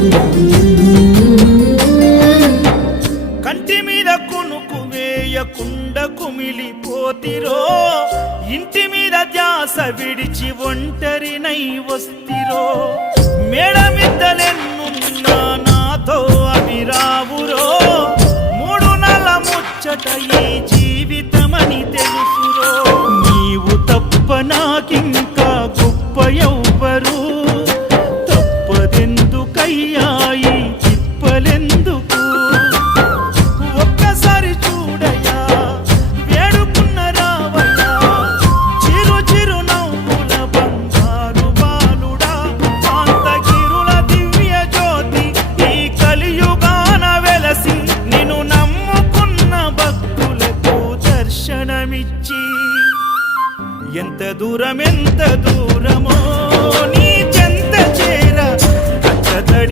కంటి మీద కునుకు వేయకుండా కుమిలిపోతిరో, ఇంటి మీద ధ్యాస విడిచి ఒంటరినై వస్తిరో. మేడమిద్దలెన్నున్నా నాతో అవి రావురో, మూడు నెల ముచ్చట ఈ జీవితమని తెలుసురో. నీవు తప్ప నాకింకా గొప్ప ఎవ్వరు, తప్పదెందుకయ్యాయి తిప్పలెందుకు. ఒక్కసారి చూడయా వేడుకున్న రావయ్యా, చిరు చిరు నవ్వుల బంగారు బాలుడా. కాంతగిరుల దివ్య జ్యోతి ఈ కలియుగాన వెలసి, నిన్ను నమ్ముకున్న భక్తులకు దర్శనమిచ్చి ఎంత దూరమో